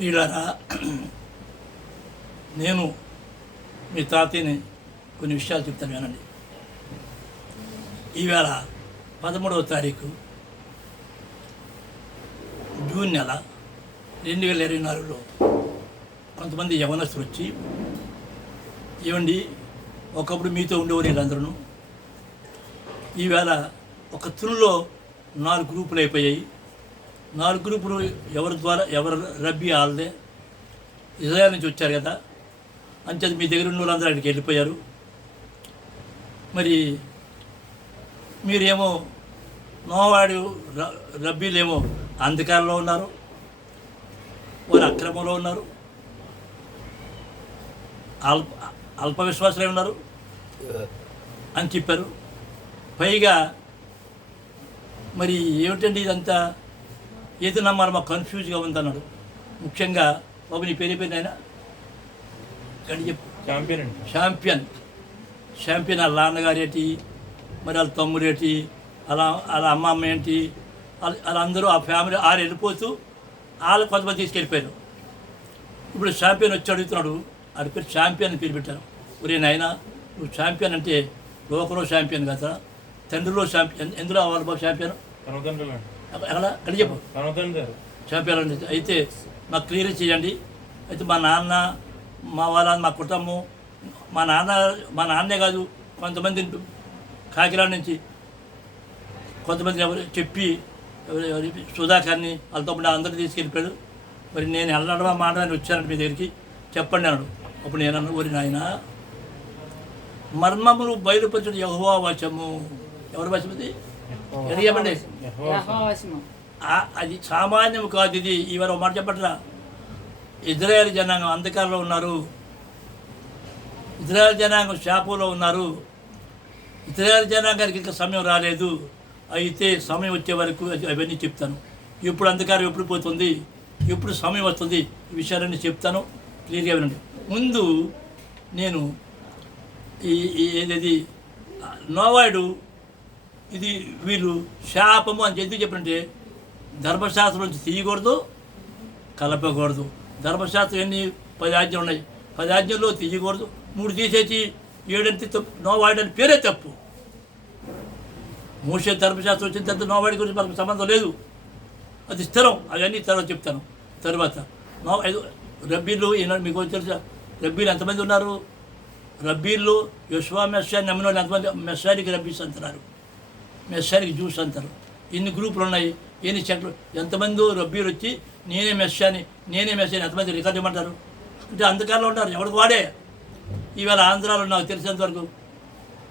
వీళ్ళరా నేను మీ తాతయ్యని కొన్ని విషయాలు చెప్తాను వినండి. ఈవేళ పదమూడవ తారీఖు జూన్ నెల రెండు వేల ఇరవై నాలుగులో కొంతమంది యవనస్తులు వచ్చి ఏమండి ఒకప్పుడు మీతో ఉండేవారు వీళ్ళందరూ ఈవేళ ఒక తుల్లో నాలుగు గ్రూపులు అయిపోయాయి. నాలుగు గ్రూపులు ఎవరి ద్వారా ఎవరు రబ్బీ ఆల్దే ఇజ్రాయల్ నుంచి వచ్చారు కదా. అంచేది మీ దగ్గర ఉన్న వాళ్ళందరూ అక్కడికి వెళ్ళిపోయారు. మరి మీరేమో నోవాడు ర- రబ్బీలేమో అంధకారంలో ఉన్నారు. వారు అక్రమంలో ఉన్నారు. అల్ప అల్ప విశ్వాసలే ఉన్నారు అని చెప్పారు. పైగా మరి ఏమిటండి ఇదంతా? ఏది నమ్మాలి మాకు కన్ఫ్యూజ్గా ఉందన్నాడు. ముఖ్యంగా బాబు నీ పేరు పేరు ఆయన? గడి చెప్పు. ఛాంపియన్ అండి. ఛాంపియన్ ఛాంపియన్ వాళ్ళ నాన్నగారు ఏంటి? మరి వాళ్ళ తమ్ముడు ఏంటి? అలా వాళ్ళ అమ్మమ్మ ఏంటి? వాళ్ళ వాళ్ళందరూ ఆ ఫ్యామిలీ ఆరు వెళ్ళిపోతూ వాళ్ళు కొంతమంది తీసుకెళ్ళిపోయారు. ఇప్పుడు ఛాంపియన్ వచ్చి అడుగుతున్నాడు. ఆడి పేరు ఛాంపియన్ అని పేరు పెట్టారు ఒరే నాయన నువ్వు ఛాంపియన్ అంటే లోకంలో ఛాంపియన్ కదా తండ్రిలో ఛాంపియన్ ఎందులో వాళ్ళ బాబు ఛాంపియన్ ఎక్కడ చెప్పు. కనవతండ్రి గారు. చెప్పారు అయితే మాకు క్లియర్ చేయండి. అయితే మా నాన్న మా వాళ్ళ మా కుటుంబం మా నాన్న మా నాన్నే కాదు కొంతమంది కాకినాడ నుంచి కొంతమంది ఎవరు చెప్పి ఎవరు ఎవరు సుధాకర్ని వాళ్ళతో పాటు అందరినీ తీసుకెళ్ళిపోయాడు. మరి నేను వెళ్ళడమా మాట్లాడి వచ్చాను మీ దగ్గరికి. చెప్పండి అన్నాడు. అప్పుడు నేను అన్న ఊరి నాయన మర్మములు బయలుపరచడం యహోవా వచము ఎవరి వచం ఇది ఎక్కడ చెప్పండి. అది సామాన్యం కాదు ఇది. ఇవాళ ఒక మాట చెప్పట్రా ఇజ్రాయెల్ జనాంగం అంధకారంలో ఉన్నారు. ఇజ్రాయెల్ జనాంగం షాపులో ఉన్నారు. ఇజ్రాయెల్ జనాంగానికి ఇంకా సమయం రాలేదు. అయితే సమయం వచ్చే వరకు అవన్నీ చెప్తాను. ఎప్పుడు అంధకారం ఎప్పుడు పోతుంది? ఎప్పుడు సమయం వస్తుంది? ఈ విషయాలన్నీ చెప్తాను. క్లియర్గా వినండి. ముందు నేను ఈ ఈ- ఏది? నోవాడు ఇది వీళ్ళు శాపము అని ఎందుకు చెప్పంటే ధర్మశాస్త్రం నుంచి తీయకూడదు కలపకూడదు. ధర్మశాస్త్రం ఎన్ని? పది ఆజ్ఞలు ఉన్నాయి. పది ఆజ్ఞల్లో తీయకూడదు. మూడు తీసేసి ఏడంతి తప్పు. నోవాడని పేరే తప్పు. మూసే ధర్మశాస్త్రం వచ్చిన తర్వాత నోవాడి గురించి మనకు సంబంధం లేదు. అది స్థిరం. అవన్నీ తర్వాత చెప్తాను. తర్వాత నో ఐదు రబ్బీలు ఈనాడు మీకు తెలుసా? రబ్బీలు ఎంతమంది ఉన్నారు? రబ్బీళ్ళు యశ్వా మెస్సాన్ని నమ్మిన వాళ్ళు ఎంతమంది? మెస్సానికి రబ్బీస్ అంటున్నారు. మెస్సానికి జ్యూస్ అంటారు. ఇన్ని గ్రూపులు ఉన్నాయి? ఎన్ని చెట్లు? ఎంతమంది రబ్బీలు వచ్చి నేనే మెస్సాని నేనే మెస్సాని ఎంతమంది రికార్డు ఇవ్వమంటారు? అంటే అంధకారంలో ఉంటారు ఎవరికి వాడే? ఈవేళ ఆంధ్రాలో నాకు తెలిసినంత వరకు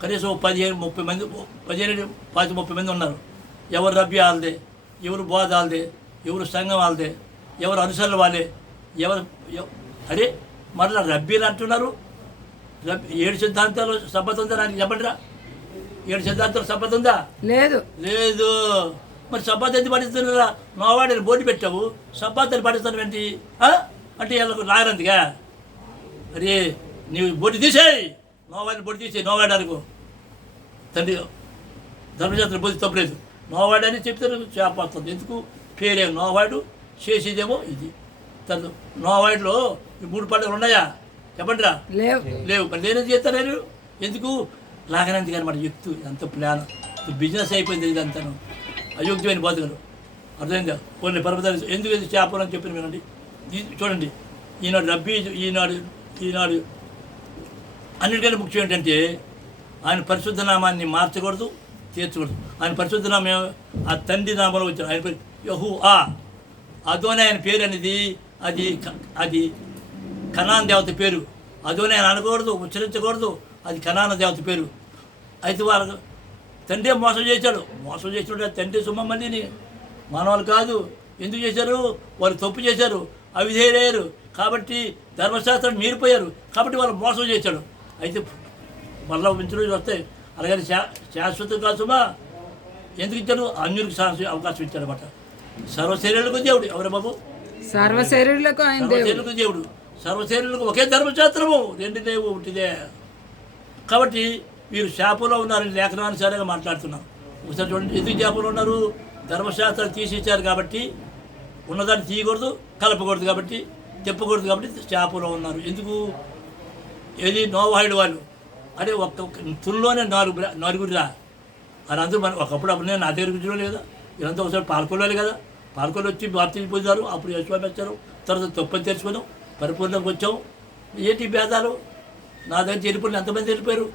కనీసం పదిహేను ముప్పై మంది పదిహేను పాతి ముప్పై మంది ఉన్నారు. ఎవరు రబ్బీ వాళ్ళదే? ఎవరు బోధ వాళ్ళదే? ఎవరు సంఘం వాళ్ళదే? ఎవరు అనుసరణ వాళ్ళే? ఎవరు అరే మరలా రబ్బీలు అంటున్నారు? రబ్బీ ఏడు సిద్ధాంతాలు సబ్బతుందా నాకు చెప్పండిరా? ఏడు సిద్ధాంతాలు సబ్బత ఉందా? లేదు. లేదు. మరి సబ్బాత్ ఎందుకు పడిస్తున్నారా నోవాడిని బోర్డు పెట్టావు. సబ్బాత్ పడిస్తాను ఏంటి? ఆ? అంటే వీళ్ళకు రాగరంతిగా అరే నీవు బొడ్డు తీసేయి. నోవాడిని బొడ్డు తీసేయి నోవాడు అనుకో తండ్రి ధర్మశాస్త్రం బోధి తప్పలేదు. నోవాడు అని చెప్తారు చేపడుతుంది ఎందుకు? పేరే నోవాడు చేసేదేమో ఇది. తను నోవాడులో ఈ మూడు పండుగలు ఉన్నాయా? చెప్పండి రా లేవు. లేవు. మరి నేనేం చేస్తాను ఎందుకు? లాగనంది అనమాట యుక్తు ఎంత ప్లాన్ బిజినెస్ అయిపోయింది ఇదంతాను అయోగ్యమైన బతుకులు. అర్థమైందా? కొన్ని పర్వతాలు ఎందుకు ఇది చేపలు అని చెప్పిన వినండి చూడండి. ఈనాడు రబ్బీ ఈనాడు ఈనాడు అన్నిటికంటే ముఖ్యం ఏంటంటే ఆయన పరిశుద్ధ నామాన్ని మార్చకూడదు తీర్చకూడదు. ఆయన పరిశుద్ధ నామం ఆ తండ్రి నామంలో వచ్చారు ఆయన పేరు యహూ ఆ అదోనే ఆయన పేరు అనేది అది క- అది కనాన్ దేవత పేరు. అదోనే ఆయన అనకూడదు ఉచ్చరించకూడదు అది కణాన దేవత పేరు. అయితే వాళ్ళకు తండ్రి మోసం చేశాడు? మోసం చేసినట్టు తండ్రి సుమ్మని మానవాళ్ళు కాదు. ఎందుకు చేశారు? వాళ్ళు తప్పు చేశారు. అవిధేయలేరు కాబట్టి ధర్మశాస్త్రం మీరిపోయారు. కాబట్టి వాళ్ళు మోసం చేశాడు. అయితే మళ్ళా మంచి రోజులు వస్తాయి. అలాగే శా శాశ్వత కోసమా ఎందుకు ఇచ్చాడు అన్యులకు శాశ్వత అవకాశం ఇచ్చాడు అనమాట సర్వశరీరులకు దేవుడు. ఎవరు బాబు? సర్వశరీరులకు ఆయన సర్వశరీరులకు దేవుడు. సర్వశరీరులకు ఒకే ధర్మశాస్త్రము. రెండు లేవు ఒకటిదే. కాబట్టి మీరు శాపంలో ఉన్నారని లేఖనానుసారంగా మాట్లాడుతున్నారు ఒకసారి చూడండి ఎందుకు శాపంలో ఉన్నారు? ధర్మశాస్త్రాలు తీసిచ్చారు కాబట్టి ఉన్నదాన్ని తీయకూడదు కలపకూడదు కాబట్టి చెప్పకూడదు కాబట్టి శాపంలో ఉన్నారు. ఎందుకు? ఏది? నోవాయుడు వాళ్ళు. అంటే ఒక్క తుల్లోనే నాలుగు నలుగురిరా అని అందరూ మన ఒకప్పుడు అప్పుడు నేను నా దగ్గర కూర్చో లేదా ఇదంతా ఒకసారి పాల్గొనాలి కదా. పాల్గొని వచ్చి బాప్తీసి పొందారు అప్పుడు యశ్వామి వచ్చారు. తర్వాత తప్పని తెరుచుకున్నాం పరిపూర్ణకు వచ్చాం. ఏంటి భేదాలు? నా దగ్గర చేరిపోయిన ఎంతమంది వెళ్ళిపోయారు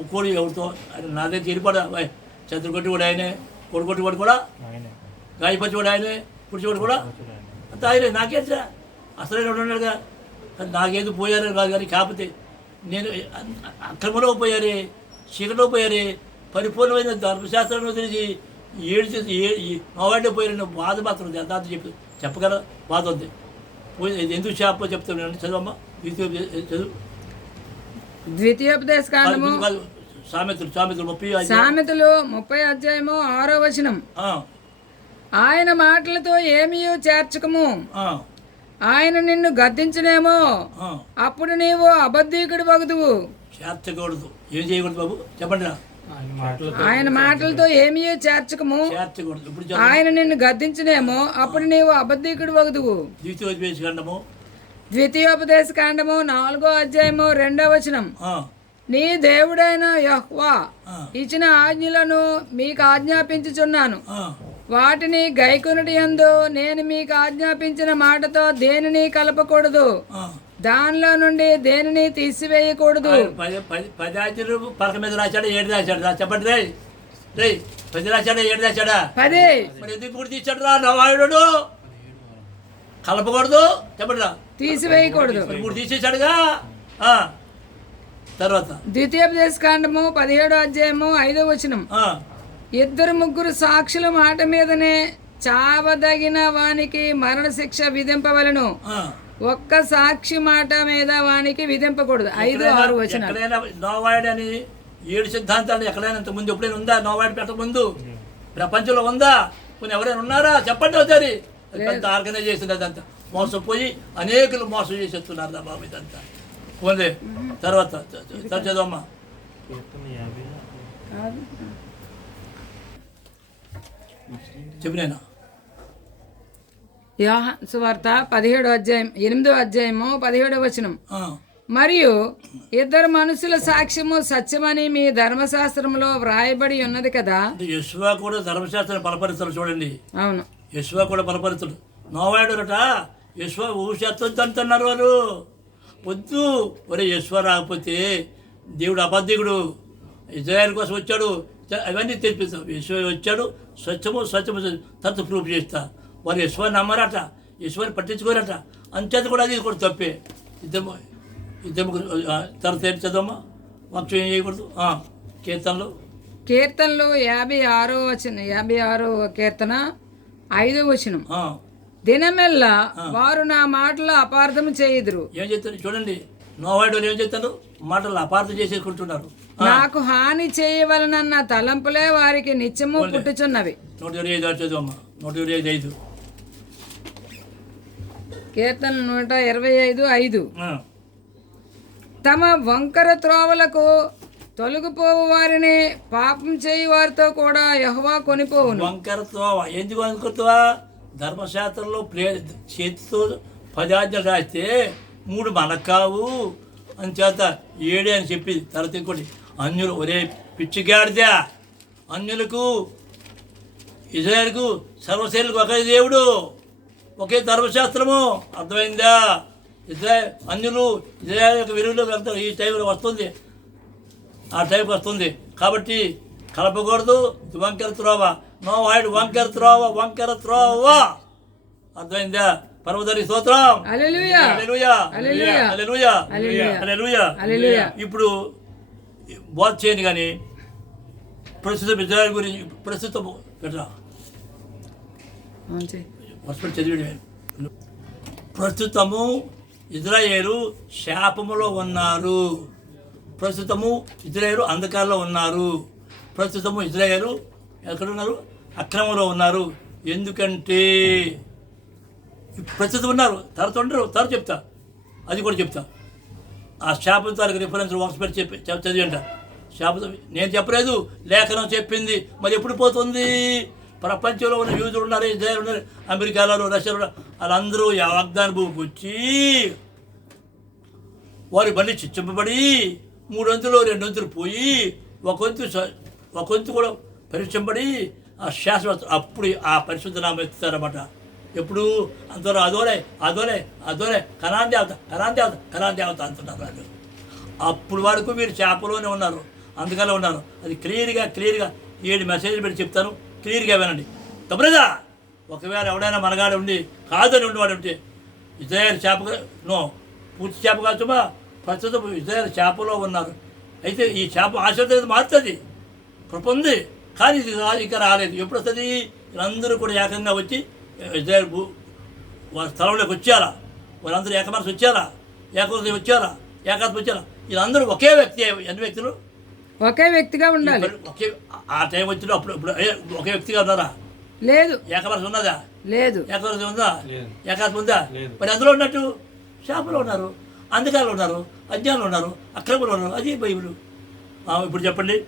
ఒక్కోడు ఎవరితో? ఆయన నా దగ్గర చేరిపోడా? చంద్రకొట్టి కూడా ఆయనే కొడుకొట్టి వాడు కూడా గాయపతి కూడా ఆయనే పుడిచివాడు కూడా. అంత ఆయనే నాకేంటా అసలే ఉన్నాడుగా. నాకేది పోయారు కాదు కానీ కాకపోతే నేను అక్రమంలో పోయారే చీకటిలో పోయారే పరిపూర్ణమైన ధర్మశాస్త్రంలో తెలిసి ఏడు నోవాడే పోయారని బాధ మాత్రం ఉంది. అంత చెప్పి చెప్పగల బాధ ఉంది. ఎందుకు చేప చెప్తాను చదవమ్మా ద్వితీయ చదువు. ద్వితీయోపదేశ కాండము. కాదు, కాదు. సామెతలు సామెతలు ముప్పై. సామెతలు ముప్పై అధ్యాయము ఆరో వచనం. ఆ, ఆయన మాటలతో ఏమీ చేర్చకము. ఆ, ఆయన నిన్ను గద్దించనేమో. అప్పుడు నీవు అబద్ధీకుడు వగుదువు. చేర్చకూడదు. ఏం చేయకూడదు బాబు? చెప్పండి ఆయన మాటలతో ఆయన మాటలతో ఏమీ చేర్చకము. ఆయన నిన్ను గద్దించనేమో. అప్పుడు నీవు అబద్ధీకుడు వగుదువు. ద్వితీయోపదేశ కాండము నాలుగో అధ్యాయము రెండో వచనం. నీ దేవుడైన యహ్వా ఇచ్చిన ఆజ్ఞలను మీకు ఆజ్ఞాపించుచున్నాను. వాటిని గైకొనుడి యందు నేను మీకు ఆజ్ఞాపించిన మాటతో దేనిని కలపకూడదు. దానిలో నుండి దేనిని తీసివేయకూడదు? చెప్పండి పది. మరి ఎందుకు ఇప్పుడు తీశాడు రా నవాయుడు? కలపకూడదు చెప్పండి తీసివేయకూడదు. ఇప్పుడు తీసేశాడుగా? ఆ. తర్వాత? ద్వితీయోపదేశ కాండము పదిహేడో అధ్యాయము ఐదో వచనం. ఆ, ఇద్దరు ముగ్గురు సాక్షుల మాట మీదనే చావదగిన వానికి మరణ శిక్ష విధింపవలను. ఆ. ఒక్క సాక్షి మాట మీద వానికి విధింపకూడదు. ఐదు ఆరు ఎక్కడైనా నోవాయుడు అని ఏడు సిద్ధాంతాలు ఎక్కడైనా ఇంత ముందు ఎప్పుడైనా ఉందా? నోవాయుడు పెట్టక ముందు ప్రపంచంలో ఉందా? కొన్ని ఎవరైనా ఉన్నారా? చెప్పండి ఒకసారి. అది పెద్ద ఆర్గనైజేషన్ అదంతా. మోసపోయి అనేకులు మోసం చేసేస్తున్నారు రా బాబు ఇదంతా. పోంది తర్వాత చదవమ్మా. కీర్తన యాభై చెప్పు నేను. యోహా సువార్త పదిహేడో అధ్యాయం ఎనిమిదో అధ్యాయము పదిహేడో వచనం. ఆ, మరియు ఇద్దరు మనుషుల సాక్ష్యము సత్యమని మీ ధర్మశాస్త్రంలో వ్రాయబడి ఉన్నది కదా? యశ్వా కూడా ధర్మశాస్త్రం బలపరుస్తారు చూడండి. అవును. యశ్వ కూడా బలపరుతుడు నోవాడురట యశ్వ ఊషత్వం అంటున్నారు వారు. పొద్దు ఒరే యశ్వ రాకపోతే దేవుడు అబద్ధికుడు. ఇజ్రాయల్ కోసం వచ్చాడు అవన్నీ తెప్పిస్తాం యశ్వ వచ్చాడు స్వచ్ఛము స్వచ్ఛము తర్వాత ప్రూఫ్ చేస్తా. వారు యశ్వ నమ్మరట యశ్వని పట్టించుకోరట. అంచేత కూడా అది కూడా తప్పే. ఇద్దరు ఇద్దరు తర్వాత ఏంటి చదవమ్మా? వాక్యం ఏం చేయకూడదు? కీర్తనలు. కీర్తనలు యాభై ఆరో వచనం యాభై ఆరో కీర్తన. ఐదో వచనం. దినమెల్లా వారు నా మాటలు అపార్థం చేయుదురు. ఏం చేస్తారు? చూడండి. నోవాడు ఏం చేస్తారు మాటలు అపార్థం చేసేసుకుంటున్నారు నాకు హాని చేయవలనన్న తలంపులే వారికి నిత్యము పుట్టుచున్నవి. నూట ఇరవై ఐదు చదువు నూట ఇరవై ఐదు ఐదు. కీర్తన నూట ఇరవై ఐదు ఐదు. తమ వంకర త్రోవలకు తొలగిపోవు వారిని పాపం చేయి వారితో కూడా యహోవా కొనిపోవును. వంకరత్వ? ఎందుకు వంకరత్వా? ధర్మశాస్త్రంలో ప్లే చేతితో పదార్థాలు రాస్తే మూడు మనకు కావు. అని చేత ఏడే అని చెప్పి తర్వాత ఇంకోటి అన్యులు ఒరే పిచ్చిగాడిదా. అన్యులకు ఇజ్రాయల్కు సర్వశైలకు ఒకే దేవుడు. ఒకే ధర్మశాస్త్రము. అర్థమైందా? ఇజ్రాయల్ అన్యులు ఇజ్రాయల్ యొక్క విలువలోకి వెళ్తారు. ఈ టైంలో వస్తుంది. ఆ టైంకి వస్తుంది. కాబట్టి కలపకూడదు. వంకర త్రోవ. నో వాడు వంకర త్రోవ వంకర త్రోవ. అర్థమైందా? పర్వతరి స్తోత్రం. ఇప్పుడు బోధ చేయను కానీ ప్రస్తుతం ఇజ్రాయల్ గురించి ప్రస్తుతం పెట్టరా చదివి ప్రస్తుతము ఇజ్రాయేలు శాపములో ఉన్నారు. ప్రస్తుతము ఇజ్రాయేలు అంధకారంలో ఉన్నారు. ప్రస్తుతము ఇజ్రాయేలు ఎక్కడ ఉన్నారు అక్రమంలో ఉన్నారు. ఎందుకంటే ప్రస్తుతం ఉన్నారు. తర్వాత ఉండరు. తర్వాత చెప్తా. అది కూడా చెప్తా. ఆ శాపం తాలకు రిఫరెన్స్ వర్షపడి చెప్పి చదివి అంట. శాపం నేను చెప్పలేదు. లేఖనం చెప్పింది. మరి ఎప్పుడు పోతుంది? ప్రపంచంలో ఉన్న యూదులు ఉన్నారు ఇజ్రాయల్ ఉన్నారు అమెరికాలో రష్యాలో ఉన్నారు. వాళ్ళందరూ వాగ్దాన భూమికి వచ్చి వారి బండి చిచ్చింపబడి మూడొంతులు రెండొంతులు పోయి ఒకంతు ఒకంతు కూడా పరీక్షింపబడి ఆ శాశ్వత అప్పుడు ఆ పరిశుద్ధ నామం ఎత్తుతారన్నమాట. ఎప్పుడు? అందరూ అదోలే అదోలే అదోలే కనాన్ దేవత కనాన్ దేవత కనాన్ దేవత అంటున్నారు వాళ్ళు. అప్పుడు వరకు మీరు చేపలోనే ఉన్నారు అందుకనే ఉన్నారు. అది క్లియర్గా క్లియర్గా ఏడు మెసేజ్లు పెట్టి చెప్తాను. క్లియర్గా వినండి. తప్పలేదా ఒకవేళ ఎవడైనా మనగాడు ఉండి కాదని ఉండేవాడు ఉంటే ఇజ్రాయల్ చేప నో పూర్తి చేప కాచుమా ప్రస్తుతం ఇజ్రాయల్ చేపలో ఉన్నారు అయితే ఈ చేప ఆశ్చర్యం మారుతుంది. కృప ఉంది కానీ ఇది ఇంకా రాలేదు. ఎప్పుడు వస్తుంది? వీళ్ళందరూ కూడా ఏకంగా వచ్చి ఇజ్రాయల్ భూ వాళ్ళ స్థలంలోకి వచ్చారా వాళ్ళందరూ ఏకమనసు వచ్చారా ఏకమనసు వచ్చారా ఏకాత్మ వచ్చారా వీళ్ళందరూ ఒకే వ్యక్తి ఎన్ని వ్యక్తులు? ఒకే వ్యక్తిగా ఉండాలి. ఒకే ఆ టైం వచ్చిన అప్పుడు ఇప్పుడు ఒకే వ్యక్తిగా ఉన్నారా? లేదు. ఏకమనసు ఉన్నదా? లేదు. ఏకాదశి ఉందా? లేదు. ఏకాదశి ఉందా? లేదు. మరి అందులో ఉన్నట్టు చేపలు ఉన్నారు. అంధకారులు ఉన్నారు అజ్ఞానులు ఉన్నారు అక్రములు ఉన్నారు అది బైబిల్. ఇప్పుడు చెప్పండి.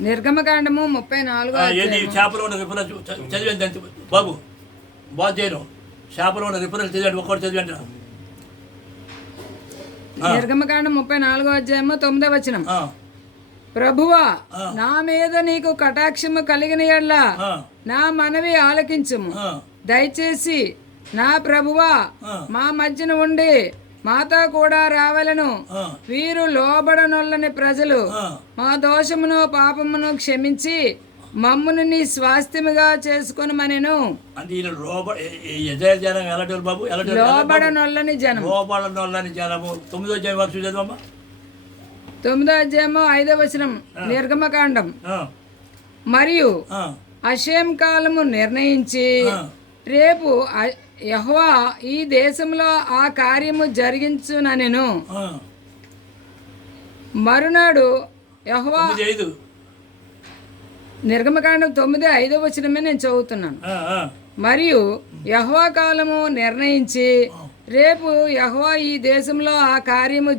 నిర్గమకాండము ముప్పై నాలుగో. చేపలో ఉన్న రిఫరెన్స్ చ- చదివండి అంతే బాబు బాగా చేయను. చేపలో ఉన్న రిఫరెన్స్ చదివండి ఒక్కటి చదివండి. నిర్గమకాండం ముప్పై నాలుగో అధ్యాయము తొమ్మిదో వచనం. ఆ, ప్రభువా. నా మీద నీకు కటాక్షము కలిగిన ఎడ్ల నా మనవి ఆలకించుము. దయచేసి నా ప్రభువా. మా మధ్యన ఉండి మాతో కూడా రావలను. వీరు లోబడనొల్లని ప్రజలు. మా దోషమును పాపమును క్షమించి మమ్మును నీ స్వాస్థ్యముగా జనం ఎలాంటి వాళ్ళు? లోబడనొల్లని జనం జనము. తొమ్మిదో తొమ్మిదో అధ్యాయము ఐదో వచనం నిర్గమకాండం. మరియు అషేం కాలము నిర్ణయించి. రేపు యెహోవా ఈ దేశంలో ఆ కార్యము జరిగించుననెను. ఆ. మరునాడు యెహోవా నిర్గమకాండం తొమ్మిది ఐదో వచనమే నేను చదువుతున్నాను. మరియు యహోవా కాలము నిర్ణయించి రేపు యహోవా ఈ దేశంలో ఆ కార్యము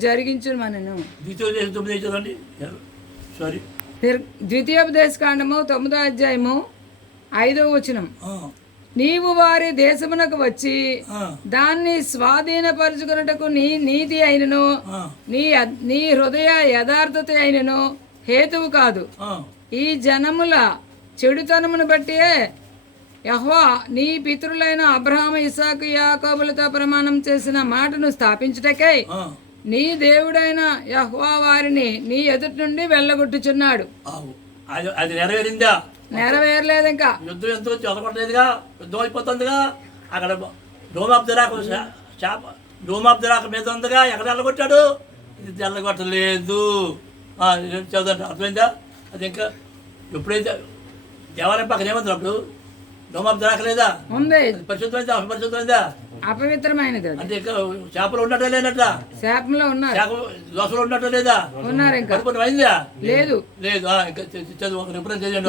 సారీ నిర్- ద్వితీయోపదేశ కాండము తొమ్మిదో అధ్యాయము ఐదో వచనం. నీవు వారి దేశమునకు వచ్చి దాన్ని స్వాధీనపరుచుకున్నటకు నీ నీతి అయినను నీ నీ హృదయ యథార్థత అయినను హేతువు కాదు. ఈ జనముల చెడుతనమును బట్టి యహ్వా నీ పితరులైన అబ్రహాము ఇసాకు యాకోబులతో ప్రమాణం చేసిన మాటను స్థాపించుటకై. నీ దేవుడైన యహ్వా వారిని నీ ఎదుటి నుండి వెళ్ళగొట్టుచున్నాడు. అది నెరవేరిందా? నెరవేరలేదు ఇంకా యుద్ధం ఎంత వచ్చి చదవట్లేదుగా యుద్ధం అయిపోతుందిగా. అక్కడ డోమ్ ఆఫ్ ది రాక్ చేప డోమ్ ఆఫ్ ది రాక్ మీద ఉందిగా. ఎక్కడ వెళ్ళగొట్టాడు? ఇది తెల్లగొట్టలేదు చదవండి అర్థమైందా? అది ఇంకా ఎప్పుడైతే దేవాలయం పక్కన ఏముంది అప్పుడు? డోమ్ ఆఫ్ ది రాక్ లేదా? ఉంది. పరిశుద్ధమైందా? అపరిశుద్ధమైందా? అపవిత్రమైనది అంటే చేపలు ఉన్నట్టు లేనట్ట శాపంలో ఉన్నారు. దోశలు ఉన్నట్టు లేదా? ఉన్నారు ఇంకా. అయిందా? లేదు. లేదు.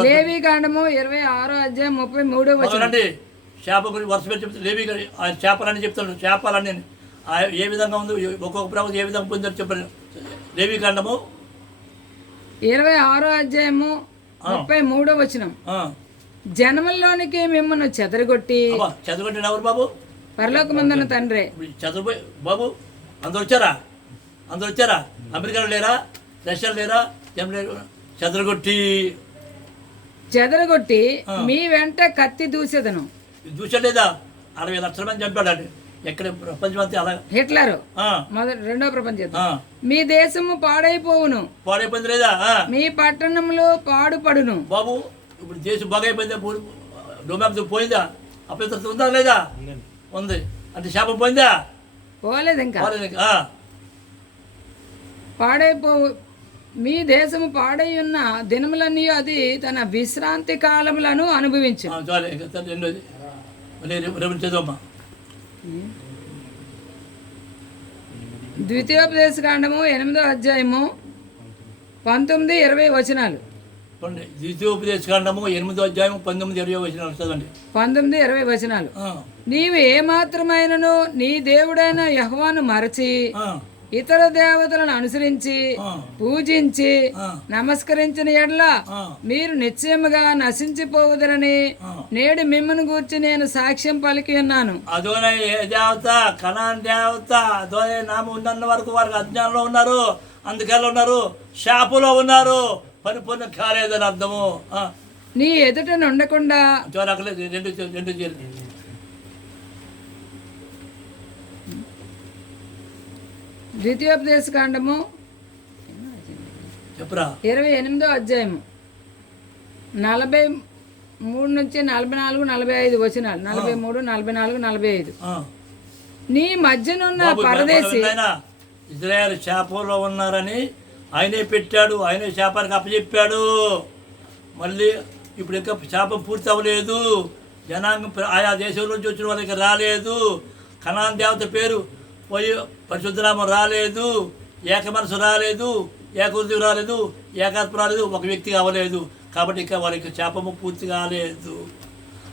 లేవి కాండము ఇరవై ఆరో అధ్యాయం ముప్పై మూడో చేప గురించి వరుస చెప్తాను. లేవి ఆయన చేపలని చెప్తాను. చేపలని ఏ విధంగా ఉంది ఒక్కొక్క ప్రభుత్వం ఏ విధంగా పొందారు చెప్పండి. లేవి కాండము? ఇరవై ఆరో అధ్యాయము ముప్పై మూడో వచనం. ఆ, జనముల్లోనికి మిమ్మల్ని చెదరగొట్టి చదువుకుంటే ఎవరు బాబు? పరలోకమందున తండ్రి. చదువుపోయి బాబు అందరు వచ్చారా? అందరు వచ్చారా? అమెరికాలో లేరా? రష్యాలో లేరా? చదరగొట్టి. చెదరగొట్టి మీ వెంట కత్తి దూసేదను. దూచలేదా అరవై లక్షల మంది చంపాడండి. ఎక్కడ ప్రపంచం అంతా అలా హిట్లర్. ఆ, మొదటి రెండో ప్రపంచ. యుద్ధం మీ దేశము పాడైపోవును. పాడైపోయింది లేదా. మీ పట్టణములు పాడుపడును. బాబు ఇప్పుడు దేశం బాగా అయిపోయిందా డొమాప్ పోయిందా? అపవిత్రత ఉందా లేదా? ఉంది. అంటే శాపం పోయిందా? పోలేదు ఇంకా. పోలేదు ఇంకా. ఆ. పాడైపోవు మీ దేశము పాడై ఉన్న దినములన్నీ అది తన విశ్రాంతి కాలములను అనుభవించు. ద్వితీయోపదేశ కాండము ఎనిమిదో అధ్యాయము పంతొమ్మిది ఇరవై వచనాలు. ద్వితీయోపదేశ కాండము ఎనిమిదో అధ్యాయం పంతొమ్మిది ఇరవై చదవండి. పంతొమ్మిది ఇరవై వచనాలు. నీవు ఏమాత్రమైనను నీ దేవుడైన యహోవాను మరచి ఇతర దేవతలను అనుసరించి పూజించి నమస్కరించిన ఎడల మీరు నిశ్చయముగా నశించిపోవుదరని. నేడు మిమ్మల్ని గూర్చి నేను సాక్ష్యం పలికి ఉన్నాను. అదోనే ఏ దేవత? కనాన్ దేవత? అదోనే నామ ఉన్నన్న వరకు వారికి అజ్ఞానంలో ఉన్నారు అందుకల్లా ఉన్నారు షాపులో ఉన్నారు పరిపూర్ణ కాలేదని అర్థము. నీ ఎదుట ఉండకుండా రెండు రెండు ద్వితీయోపదేశ కాండము ఇరవై ఎనిమిదో అధ్యాయము. నలభై మూడు నుంచి నలభై నాలుగు నలభై ఐదు వచనాలు. నలభై మూడు నలభై నాలుగు నలభై ఐదు. ఆ. నీ మధ్యనున్న పరదేశి ఇజ్రాయెల్ శాపంలో ఉన్నారని ఆయనే పెట్టాడు ఆయనే శాపానికి అప్పచెప్పాడు. మళ్ళీ ఇప్పుడు ఇంకా శాపం పూర్తి అవ్వలేదు జనాంగం ఆయా దేశం నుంచి వచ్చిన వాళ్ళకి రాలేదు. కనాన్ దేవత పేరు పోయి పరిశుద్ధనామం రాలేదు ఏక మనసు రాలేదు ఏకృతి రాలేదు ఏకాత్మ రాలేదు ఒక వ్యక్తిగా అవ్వలేదు కాబట్టి ఇంకా వాళ్ళకి శాపము పూర్తి కాలేదు.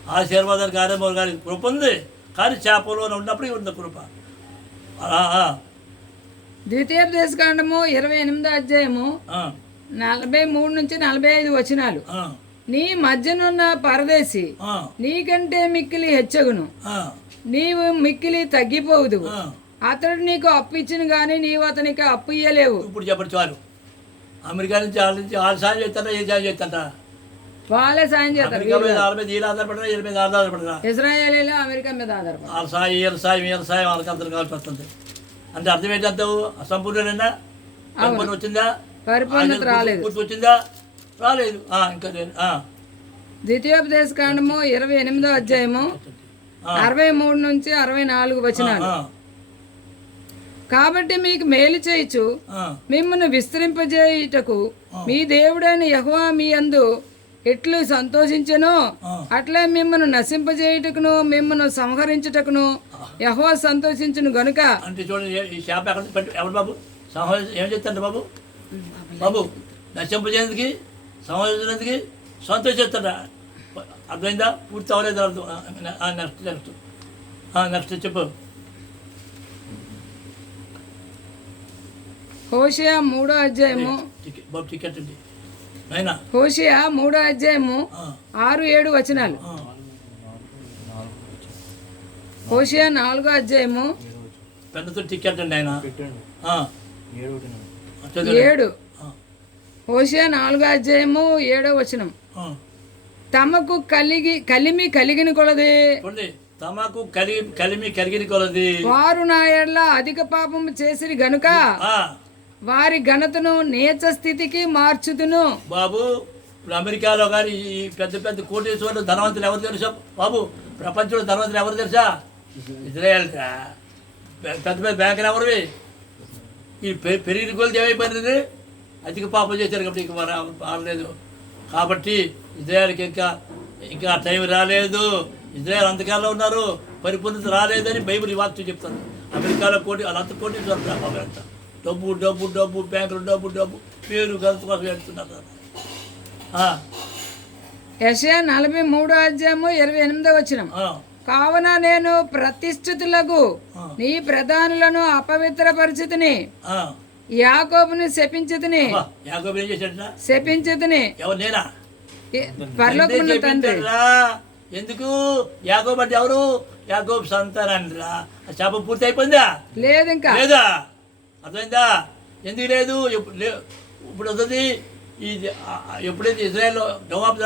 ఆశీర్వాదాలు కార్యము గారి కృప ఉంది కానీ శాపంలో ఉన్నప్పుడు ఉంది కృప. ద్వితీయోపదేశ కాండము ఇరవై ఎనిమిదో అధ్యాయము నలభై మూడు నుంచి నలభై ఐదు వచనాలు. నీ మధ్యనున్న పరదేశి నీకంటే మిక్కిలి హెచ్చగును. నీవు మిక్కిలి తగ్గిపోవుదు ఆ. అతడు నీకు అప్పు ఇచ్చిన కానీ నీవు అతనికి అప్పు ఇయ్యలేవు. ఇప్పుడు చెప్పండి చాలు. అమెరికా నుంచి వాళ్ళ నుంచి వాళ్ళు సాయం చేస్తారా ఏ సాయం చేస్తారా? వాళ్ళే సాయం చేస్తారు అమెరికా మీద వాళ్ళ. మీద వీళ్ళు ఆధారపడరా వీళ్ళ మీద ఆధారపడరా? ఇజ్రాయేలీలో అమెరికా మీద ఆధారపడి వాళ్ళ సాయం వీళ్ళ సాయం వీళ్ళ సాయం వాళ్ళకి అందరు కావాల్సి వస్తుంది. అంటే అర్థం ఏంటంటావు అసంపూర్ణేనా పరిపూర్ణ వచ్చిందా? పరిపూర్ణత రాలేదు. పూర్తి వచ్చిందా? రాలేదు. ఆ, ఇంకా నేను ఆ, ద్వితీయోపదేశ కాండము ఇరవై ఎనిమిదో అధ్యాయము అరవై మూడు నుంచి అరవై నాలుగు వచనాలు. కాబట్టి మీకు మేలు చేయుచు మిమ్మల్ని విస్తరింపజేయుటకు మీ దేవుడైన యెహోవా మీ అందు ఎట్లు సంతోషించెనో. అట్లే మిమ్మల్ని నశింపజేయుటకును మిమ్మల్ని సంహరించుటకును యెహోవా సంతోషించును గనుక. అంటే చూడండి ఈ పెట్టు ఎవరు బాబు? ఏం చెప్తాడు బాబు? బాబు నశింపజేందుకు సమావేశందుకు సంతోషిస్తాడా? అర్థమైందా? పూర్తి అవ్వలేదు నెక్స్ట్ నెక్స్ట్. నెక్స్ట్ చెప్పు. హోషియా మూడో అధ్యాయము. హోషియా మూడో అధ్యాయము ఆరు ఏడు వచనాలు. హోషియా నాలుగో అధ్యాయము. పెద్దతో టికెట్ అండి ఆయన పెట్టండి. ఆ, ఏడు నాలుగు. హోషియా అధ్యాయము ఏడో వచనం. ఆ. తమకు కలిగి కలిమి కలిగిన కొలది. తమాకు కలిగి కలిమి కలిగిన కొలది. వారు నా ఎడల అధిక పాపము చేసిరి గనుక ఆ, వారి ఘనతను నీచ స్థితికి మార్చుదును. బాబు ఇప్పుడు అమెరికాలో కానీ ఈ పెద్ద పెద్ద కోటేశ్వర్లు ధనవంతులు ఎవరు తెలుసా? బాబు ప్రపంచంలో ధనవంతులు ఎవరు తెలుసా? ఇజ్రాయల్ పెద్ద పెద్ద బ్యాంకులు ఎవరివి? ఈ పె- పెరిగిన కొలది ఏమైపోయింది అధిక పాపం చేశారు కాబట్టి ఇంకా మన ఆడలేదు కాబట్టి ఇజ్రాయల్కి ఇంకా ఇంకా టైం రాలేదు. ఇజ్రాయల్ అంతకాలంలో ఉన్నారు. పరిపూర్ణత రాలేదని బైబిల్ వార్త చెప్తాను అమెరికాలో కోటి వాళ్ళంత కోటి బాబు డబ్బు డబ్బు డబ్బు బ్యాంకులు డబ్బు డబ్బు పేరు గంత కోసం వెళ్తున్నారు ఆ, నలభై మూడో అధ్యాయము ఇరవై ఎనిమిదో వచ్చిన కావున నేను ప్రతిష్ఠితులకు నీ ప్రధానులను అపవిత్ర పరిస్థితిని యాకోబుని శపించితిని శపించితిని ఎవరు నేనా పరలోకమున్న తండ్రి ఎందుకు యాకోబు అంటే ఎవరు యాకోబు సంతానాన్ని రా శాపం పూర్తి అయిపోయిందా లేదు ఇంకా లేదా అర్థమైందా? ఎందుకు లేదు? లే- ఇప్పుడు వస్తుంది ఇది ఎప్పుడైతే ఇజ్రాయెల్లో జవాబు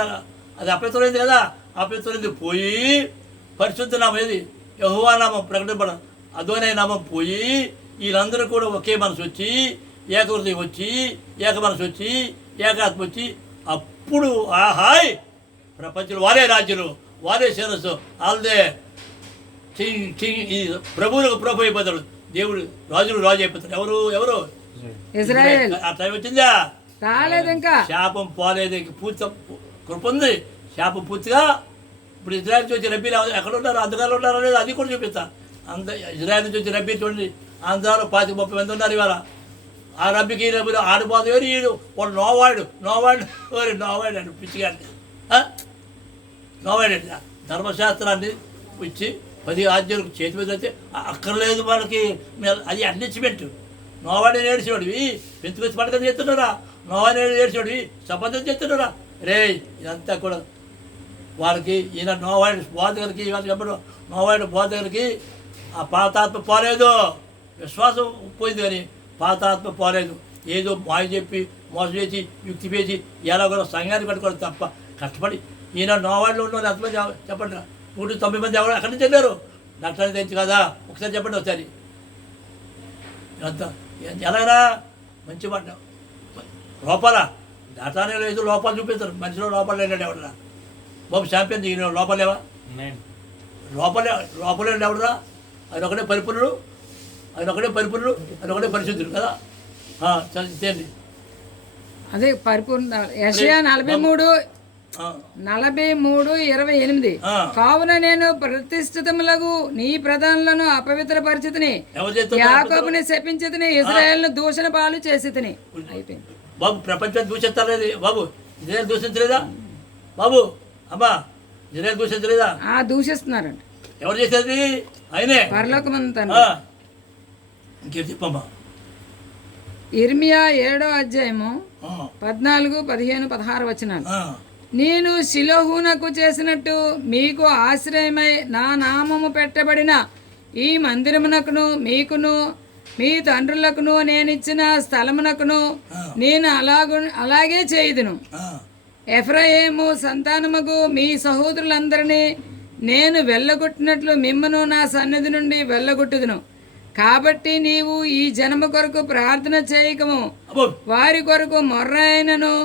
అది అపవిత్రమైంది కదా అపవిత్రమైంది పోయి పరిశుద్ధ నామం ఏది? యహోవా నామం ప్రకటింపడ అదోనే నామం పోయి వీళ్ళందరూ కూడా ఒకే మనసు వచ్చి ఏకవృతి వచ్చి ఏక మనసు వచ్చి ఏకాత్మ వచ్చి అప్పుడు ఆహాయ్ ప్రపంచంలో వారే రాజ్యులు వారే సేనస్సు ఆల్దే కింగ్ ఈ ప్రభువులకు ప్రభు అయిపోతాడు దేవుడు రాజులు రాజు అయిపోతాడు ఎవరు? ఎవరు? ఇజ్రాయెల్. ఆ టైం వచ్చిందా? రాలేదు ఇంకా. శాపం పోలేదు. ఇంక పూర్తి కృప ఉంది. శాపం పూర్తిగా ఇప్పుడు ఇజ్రాయల్ నుంచి వచ్చి రబ్బీలు ఎక్కడ ఉంటారు? అందులో ఉంటారో లేదు అది కూడా చూపిస్తా. అంత ఇజ్రాయల్ నుంచి వచ్చి రబ్బీ చూడండి. ఆంధ్రాలో పాతి ముప్పై మంది ఉన్నారు ఇవాళ. ఆ రబ్బీకి ఈ రబ్బీలో ఆడిపోదు ఎవరు ఈడు? వాడు నోవాడు. నోవాడు. ఓరి నోవాడు అండి పిచ్చిగాడి నోవాడు ధర్మశాస్త్రాన్ని ఇచ్చి పది ఆజ్ఞలకు చేతి మీద అయితే అక్కర్లేదు వాళ్ళకి. మె- అది అడ్జస్ట్మెంట్. నోవాడే ఏడ్చేవాడివి పెంచుకొచ్చి పడక చేస్తున్నారా నోవాడి నేర్చేవాడివి సంబంధం చేస్తున్నారా రే ఇదంతా కూడా వాళ్ళకి ఈయన నోవాడి బోధకులకి ఇవాళ చెప్పడం నోవాడి బోధకులకి ఆ పాతాత్మ పోలేదు. విశ్వాసం పోయింది కానీ పాతాత్మ పోలేదు. ఏదో మాయ చెప్పి మోసం చేసి యుక్తి పేసి ఎలాగో సంఘాన్ని పెట్టుకోవడం తప్ప కష్టపడి ఈయన నోవాడిలో ఉన్న ఎంతమంది చెప్పండి నూట తొంభై మంది ఎవరు అక్కడి నుంచి వెళ్ళారు. డాక్టర్ తెచ్చు కదా ఒకసారి చెప్పండి ఒకసారి. ఎంత ఎలాగరా మంచి మాట. లోపల డాటానే లేదు లోపాలు చూపిస్తారు. మనిషిలో లోపల లేడాడు ఎవడరా? బాబు చాంపియన్ ఈయన లోపలేవా నేను. లోపలే లోపలే ఎవడరా? ఆయన ఒకటే పరిపూర్ణుడు ఆయన ఒకటే పరిపూర్ణుడు ఆయన ఒకటే పరిశుద్ధుడు కదా? చేయండి అదే పరిపూర్ణ నలభై మూడు నలభై మూడు ఇరవై ఎనిమిది. కావున నేను ప్రతిష్ఠితములకు నీ ప్రధానులను అపవిత్ర చేస్తున్నారు? యాకోబుని శపించితిని ఇజ్రాయెల్ను దూషణ పాలు చేసి బాబు ప్రపంచాన్ని దూషించలేదు బాబు ఇజ్రాయల్ దూషించలేదా? బాబు అమ్మా ఇజ్రాయల్ దూషించలేదా? ఆ దూషిస్తున్నారంట. ఎవరు చేసేది? ఆయనే. పరలోకమంతాను ఆ. ఇంకేం చెప్పమ్మా? ఇర్మియా ఏడో అధ్యాయము పద్నాలుగు పదిహేను పదహారు వచనాలు. ఆ, నేను శిలోహునకు చేసినట్టు మీకు ఆశ్రయమై నా నామము పెట్టబడిన ఈ మందిరమునకును మీకును మీ తండ్రులకును నేనిచ్చిన స్థలమునకును నేను అలాగు అలాగే చేయుదును. ఎఫ్రాయిము సంతానముగు మీ సహోదరులందరినీ నేను వెళ్ళగొట్టినట్లు మిమ్మను నా సన్నిధి నుండి వెళ్ళగొట్టుదును. కాబట్టి నీవు ఈ జనము కొరకు ప్రార్థన చేయకము. వారి కొరకు మొర్ర అయినను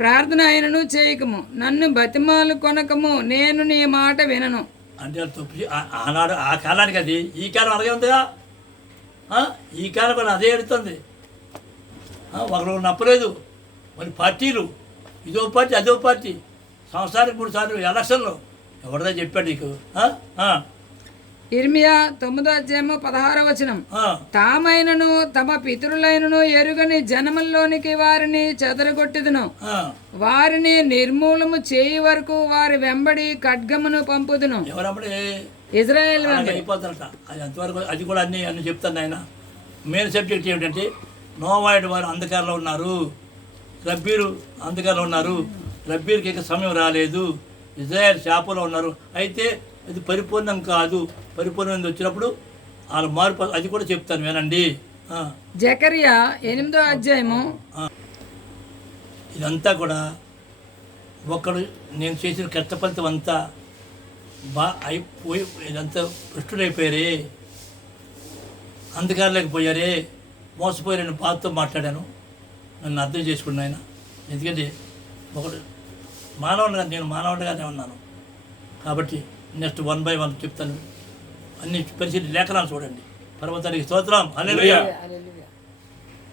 ప్రార్థన ఆయనను చేయకము. నన్ను బతిమాలు కొనకము. నేను నీ మాట వినను. అంటే తప్పు ఆ- ఆనాడు ఆ కాలానికి అది ఈ కాలం అలాగే ఉందిగా? ఈ కాలం కూడా అదే ఎడుతుంది. ఒకరు నప్పలేదు. మరి పార్టీలు ఇదో పార్టీ అదో పార్టీ. సంవత్సరానికి మూడు సార్లు ఎలక్షన్లు. ఎవరిదా చెప్పాడు నీకు. ఇర్మియా తొమ్మిదో అధ్యాయము పదహారవ వచనం. తామైనను తమ పితరులైనను ఎరుగని జనముల్లోనికి వారిని చెదరగొట్టుదును. వారిని నిర్మూలము చేయి వరకు వారి వెంబడి ఖడ్గమును పంపుదును. ఎవరప్పుడే ఇజ్రాయెల్ అది అంతవరకు అది కూడా అన్ని అన్ని చెప్తాను ఆయన మెయిన్ సబ్జెక్ట్ ఏమిటంటే నోవాయిడ్ వారు అంధకారంలో ఉన్నారు. రబ్బీరు అంధకారంలో ఉన్నారు. రబ్బీర్కి ఇక సమయం రాలేదు. ఇజ్రాయెల్ శాపలో ఉన్నారు. అయితే ఇది పరిపూర్ణం కాదు. పరిపూర్ణం వచ్చినప్పుడు వాళ్ళ మార్పు అది కూడా చెప్తాను వినండి. జకరియా ఎనిమిదో అధ్యాయము. ఇదంతా కూడా ఒకడు నేను చేసిన కష్ట ఫలితం అంతా బా అయిపోయి ఇదంతా భ్రష్టుడైపోయారే. అంధకారలేకపోయారే మోసపోయారని బాధతో మాట్లాడాను. నన్ను అర్థం చేసుకున్నాను ఆయన ఎందుకంటే ఒకడు మానవుడిగా నేను మానవుడిగానే ఉన్నాను. కాబట్టి నెక్స్ట్ వన్ బై వన్ చెప్తాను. అన్ని పరిశీలి లేఖనాలు చూడండి. పర్వతానికి స్తోత్రం. అల్లెలుయా